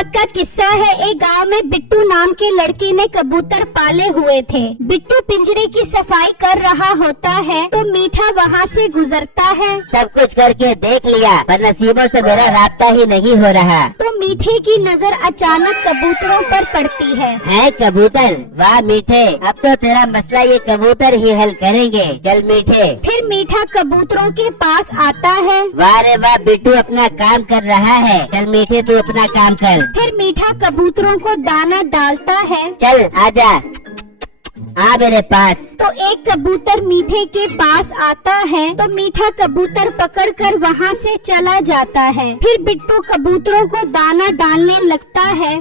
वक्त का किस्सा है। एक गांव में बिट्टू नाम के लड़के ने कबूतर पाले हुए थे। बिट्टू पिंजरे की सफाई कर रहा होता है तो मीठा वहाँ से गुजरता है। सब कुछ करके देख लिया पर नसीबों से मेरा राब्ता ही नहीं हो रहा। तो मीठे की नजर अचानक कबूतरों पर पड़ती है कबूतर, वाह मीठे, अब तो तेरा मसला ये कबूतर ही हल करेंगे। चल मीठे। फिर मीठा कबूतरों के पास आता है। वाह रे वाह, बिट्टू अपना काम कर रहा है। चल मीठे तू अपना काम कर। फिर मीठा कबूतरों को दाना डालता है। चल आजा, आ मेरे पास। तो एक कबूतर मीठे के पास आता है तो मीठा कबूतर पकड़कर वहाँ से चला जाता है। फिर बिट्टू कबूतरों को दाना डालने लगता है।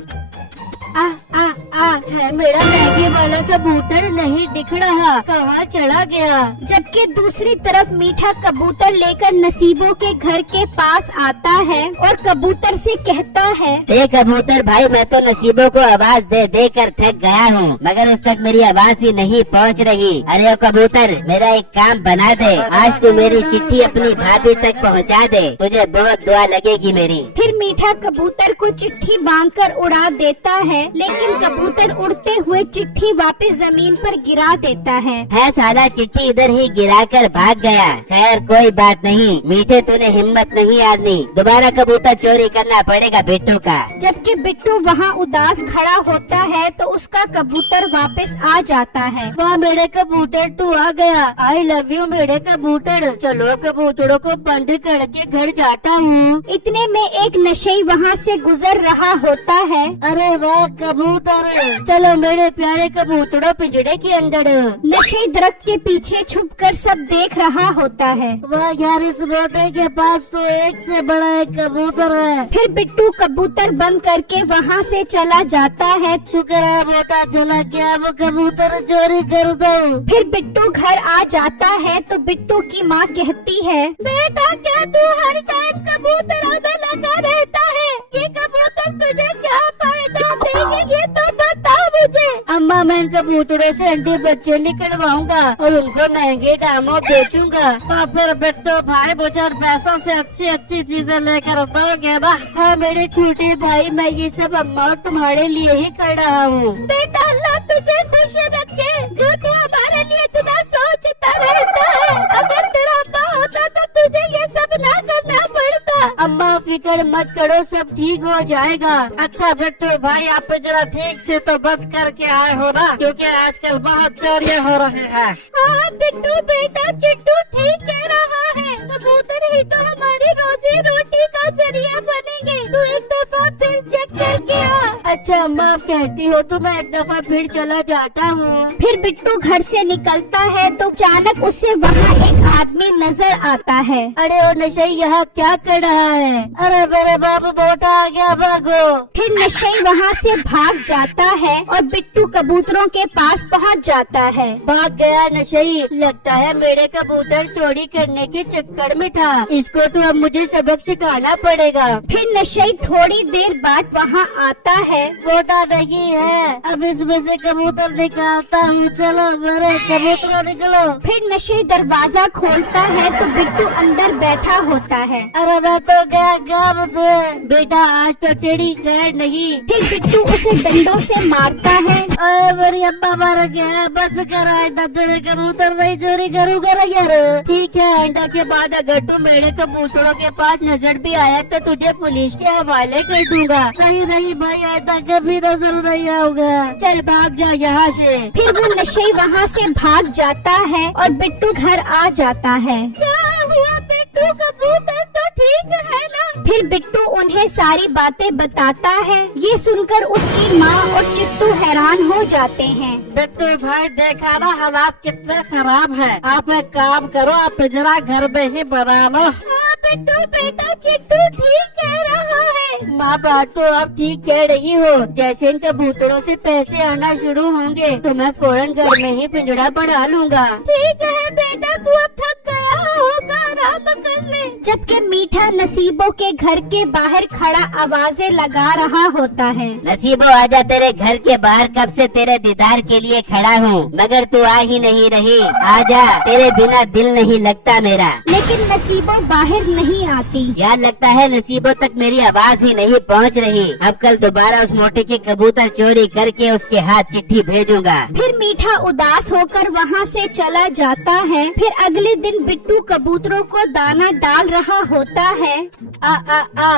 है मेरा मैगी वाला कबूतर नहीं दिख रहा, कहाँ चला गया? जबकि दूसरी तरफ मीठा कबूतर लेकर नसीबों के घर के पास आता है और कबूतर से कहता है, कबूतर भाई, मैं तो नसीबों को आवाज दे दे कर थक गया हूँ, मगर उस तक मेरी आवाज ही नहीं पहुँच रही। अरे ओ कबूतर, मेरा एक काम बना दे। आज तू मेरी चिट्ठी अपनी भाभी तक पहुँचा दे, तुझे बहुत दुआ लगेगी मेरी। फिर मीठा कबूतर को चिट्ठी बांधकर उड़ा देता है, लेकिन कबूतर उड़ते हुए चिट्ठी वापस जमीन पर गिरा देता है। साला चिट्ठी इधर ही गिराकर भाग गया। खैर कोई बात नहीं, मीठे तूने हिम्मत नहीं हारनी, दोबारा कबूतर चोरी करना पड़ेगा बिट्टू का। जबकि बिट्टू वहाँ उदास खड़ा होता है तो उसका कबूतर वापस आ जाता है। वाह मेरे कबूतर, तू आ गया। आई लव यू मेरे कबूतर। चलो कबूतरों को बंद करके घर जाता हूँ। इतने में एक नशेई वहाँ से गुजर रहा होता है। अरे वाह कबूतर, चलो मेरे प्यारे कबूतरों पिंजरे के अंदर। नशे दरख्त के पीछे छुपकर सब देख रहा होता है। वाह यार, इस बोटे के पास तो एक से बड़ा एक कबूतर है। फिर बिट्टू कबूतर बंद करके वहाँ से चला जाता है। शुक्र है बोटा चला गया, वो कबूतर चोरी कर दो। फिर बिट्टू घर आ जाता है तो बिट्टू की माँ कहती है, बेटा क्या तू हर टाइम कबूतरों में लगा रहता है? ये कबूतर तुझे क्या फायदा देंगे ये तो बता मुझे। अम्मा, मैं कबूतरों से अंडे बच्चे निकलवाऊंगा और उनको महंगे दामों बेचूंगा और फिर बिट्टू भाई मुझे पैसों से अच्छी अच्छी चीजें लेकर दोगे ना। हाँ मेरे छोटे भाई, मैं ये सब अम्मा तुम्हारे लिए ही कर रहा हूँ। बेटा अल्लाह तुझे खुश रखे, जो तू हमारे लिए इतना सोचता रहता है। अगर तेरा अब्बा होता तो तुझे ये सब ना करना पड़ता। अम्मा फिक्र मत करो, सब ठीक हो जाएगा। अच्छा बिट्टू भाई, आप जरा ठीक से तो बंद करके आए हो ना, क्योंकि आजकल बहुत चोरियां हो रही है। हाँ बिट्टू बेटा, चिट्टू ठीक कह रहा है। कबूतर ही तो हमारी रोजी रोटी का जरिया बनेंगे। तू एक दफा फिर चेक करके आ। अच्छा अम्मा, आप कहती हो तो मैं एक दफा फिर चला जाता हूँ। फिर बिट्टू घर से निकलता है तो अचानक उससे वहाँ एक आदमी नजर आता है। अरे वो नशई यहाँ क्या कर रहा है? अरे मेरे बाबू बोटा आ गया, भागो। फिर नशई वहाँ से भाग जाता है और बिट्टू कबूतरों के पास पहुँच जाता है। भाग गया नशई, लगता है मेरे कबूतर चोरी करने के चक्कर में था। इसको तो अब मुझे सबक सिखाना पड़ेगा। फिर नशई थोड़ी देर बाद वहाँ आता है। बोटा नहीं है, अब इसमें से कबूतर निकालता हूँ। चलो मेरे कबूतर निकलो। फिर नशे दरवाजा खोलता है तो बिट्टू अंदर बैठा होता है। अरे मैं तो गया गाँव से। बेटा आज तो तेरी खैर नहीं। फिर बिट्टू उसे डंडों से मारता है। अरे मेरी अम्मा मार गया, बस कर तेरे कबूतर नहीं चोरी करूँगा ना यार। ठीक है, अंडा के बाद अगर तू मेरे कबूतरों के पास नजर भी आया तो तुझे पुलिस के हवाले कर दूंगा। नहीं नहीं भाई, ऐसा कभी नजर नहीं आऊंगा। चल भाग जा यहाँ से। फिर वो नशे वहाँ से भाग जाता है और बिट्टू घर आ जाता है। क्या हुआ बिट्टू, कबूतर तो ठीक है ना? फिर बिट्टू उन्हें सारी बातें बताता है। ये सुनकर उसकी माँ और चिट्टू हैरान हो जाते हैं। बिट्टू भाई, देखा ना हालात कितने खराब है। आप एक काम करो, आप जरा घर में ही बना लो। हाँ बिट्टू बेटा, चिट्टू ठीक कह रहा है। माँ बात तो आप ठीक कह रही हो। जैसे इन कबूतरों से पैसे आना शुरू होंगे तो मैं फौरन घर में ही पिंजरा बढ़ा लूंगा। ठीक है बेटा, तू अब थक गया होगा आराम कर ले। जबकि मीठा नसीबों के घर के बाहर खड़ा आवाजें लगा रहा होता है। नसीबो आजा, तेरे घर के बाहर कब से तेरे दीदार के लिए खड़ा हूँ, मगर तू आ ही नहीं रही। आजा, तेरे बिना दिल नहीं लगता मेरा। लेकिन नसीबों बाहर नहीं आती। यार लगता है नसीबों तक मेरी आवाज ही नहीं पहुंच रही। अब कल दोबारा उस मोटे के कबूतर चोरी करके उसके हाथ चिट्ठी भेजूंगा। फिर मीठा उदास होकर वहाँ से चला जाता है। फिर अगले दिन बिट्टू कबूतरों को दाना डाल रहा होता है।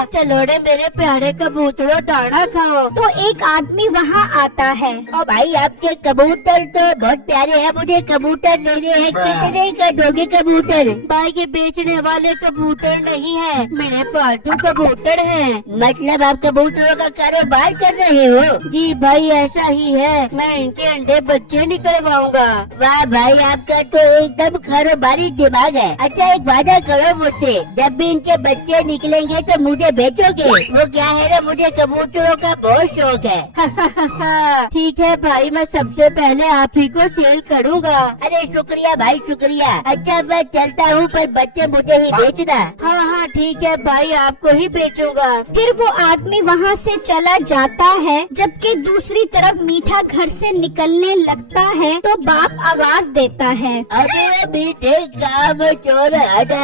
चलो रे मेरे प्यारे कबूतरों, दाना खाओ। तो एक आदमी वहाँ आता है। ओ भाई, आपके कबूतर तो बहुत प्यारे हैं, मुझे कबूतर लेने हैं। कितने का दोगे कबूतर? भाई ये बेचने वाले कबूतर नहीं है, मेरे पालतू कबूतर हैं। मतलब आप कबूतरों का कारोबार कर रहे हो? जी भाई ऐसा ही है, मैं इनके अंडे बच्चे निकलवाऊंगा। वाह भाई, आपका तो एकदम कारोबारी दिमाग है। अच्छा एक वादा करो मुझसे, जब भी इनके बच्चे निकलेंगे तो मुझे बेचोगे? वो क्या है ना, मुझे कबूतरों का बहुत शौक है। ठीक है भाई, मैं सबसे पहले आप ही को सेल करूँगा। अरे शुक्रिया भाई शुक्रिया। अच्छा मैं चलता हूँ, पर बच्चे मुझे ही बेचना। हाँ ठीक है भाई, आपको ही बेचूंगा। फिर वो आदमी वहाँ से चला जाता है। जबकि दूसरी तरफ मीठा घर से निकलने लगता है तो बाप आवाज देता है। अरे मीठे काम चोर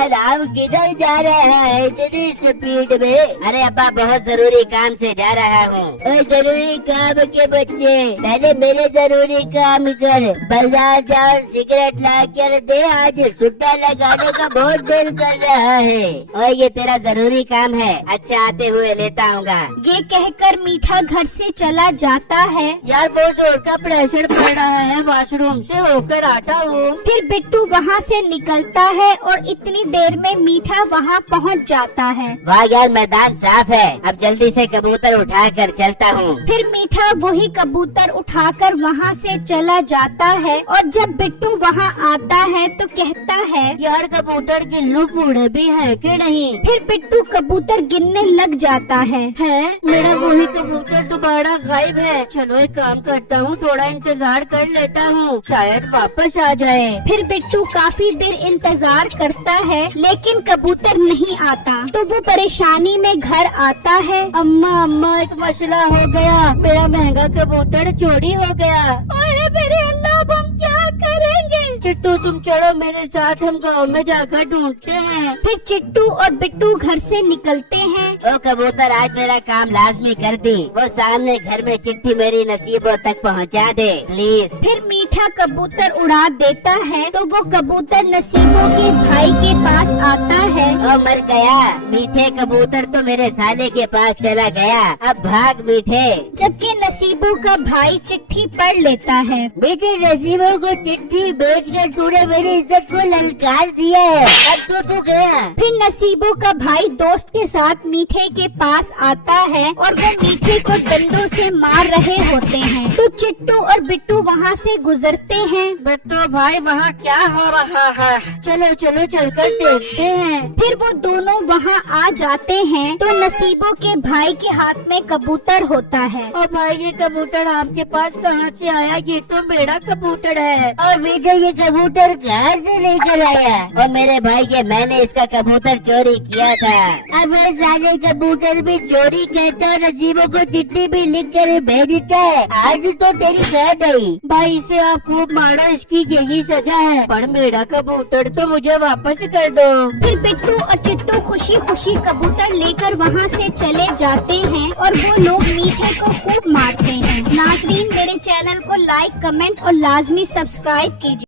राम किधर जा रहा है इतनी स्पीड में? अरे अब्बा बहुत जरूरी काम से जा रहा हूँ। जरूरी काम के बच्चे, पहले मेरे जरूरी काम कर। बाजार जाओ, सिगरेट ला कर दे, आज सुट्टा लगाने का बहुत दिल कर रहा है। और ये तेरा जरूरी काम है, अच्छा आते हुए लेता आऊँगा। ये कहकर मीठा घर से चला जाता है। यार बहुत जोर का प्रेशर पड़ रहा है, वॉशरूम से होकर आता हूँ। फिर बिट्टू वहाँ से निकलता है और इतनी देर में मीठा वहाँ पहुँच जाता है। वाह यार, मैदान साफ है, अब जल्दी से कबूतर उठा कर चलता हूँ। फिर मीठा वही कबूतर उठाकर वहाँ से चला जाता है। और जब बिट्टू वहाँ आता है तो कहता है, यार कबूतर गिल्लू पूड़े भी है कि नहीं? फिर बिट्टू कबूतर गिनने लग जाता है। मेरा वही कबूतर दोबारा गायब है। चलो एक काम करता हूँ, थोड़ा इंतजार कर लेता हूँ, शायद वापस आ जाए। फिर बिट्टू काफी देर इंतजार करता है लेकिन कबूतर नहीं आता। तो वो परेशानी में घर आता है। अम्मा एक मसला हो गया, मेरा महंगा कबूतर चोरी हो गया। अरे मेरे अल्लाह, अब हम क्या करेंगे? चिट्टू तुम चलो मेरे साथ, हम गाँव में जाकर ढूंढते हैं। फिर चिट्टू और बिट्टू घर से निकलते हैं। ओ कबूतर, आज मेरा काम लाजमी कर दी। वो सामने घर में चिट्ठी मेरी नसीबों तक पहुंचा दे प्लीज। फिर मीठा कबूतर उड़ा देता है तो वो कबूतर नसीबों के भाई के पास आता है। ओ मर गया, मीठे कबूतर तो मेरे साले के पास चला गया, अब भाग मीठे। जबकि नसीबों का भाई चिट्ठी पढ़ लेता है। मीठे नसीबों को चिट्ठी भेजकर तूने मेरी इज्जत को ललकार दिया है, अब तो गया। फिर नसीबों का भाई दोस्त के साथ मीठे के पास आता है और वो मीठे को डंडों से मार रहे होते हैं। तो चिट्टू और बिट्टू वहाँ से गुजरते हैं। बिट्टू भाई, वहाँ क्या हो रहा है? चलो चलकर देखते हैं। फिर वो दोनों वहाँ आ जाते हैं तो नसीबों के भाई के हाथ में कबूतर होता है। और भाई ये कबूतर आपके पास कहाँ से आया? ये तो मेरा कबूतर है। और मीठे ये कबूतर कहाँ से लेकर आया? और मेरे भाई, ये मैंने इसका कबूतर चोरी किया था। अब साले कबूतर भी चोरी करता और नसीबों को चिट्ठी भी लिख कर भेजता है। आज तो तेरी खैर नहीं। भाई इसे आप खूब मारो, इसकी यही सजा है, पर मेरा कबूतर तो मुझे वापस कर दो। फिर बिट्टू और चिट्टू खुशी खुशी कबूतर लेकर वहाँ से चले जाते हैं और वो लोग मीठे को खूब मारते हैं। नाजरीन, मेरे चैनल को लाइक, कमेंट और लाजमी सब्सक्राइब कीजिए।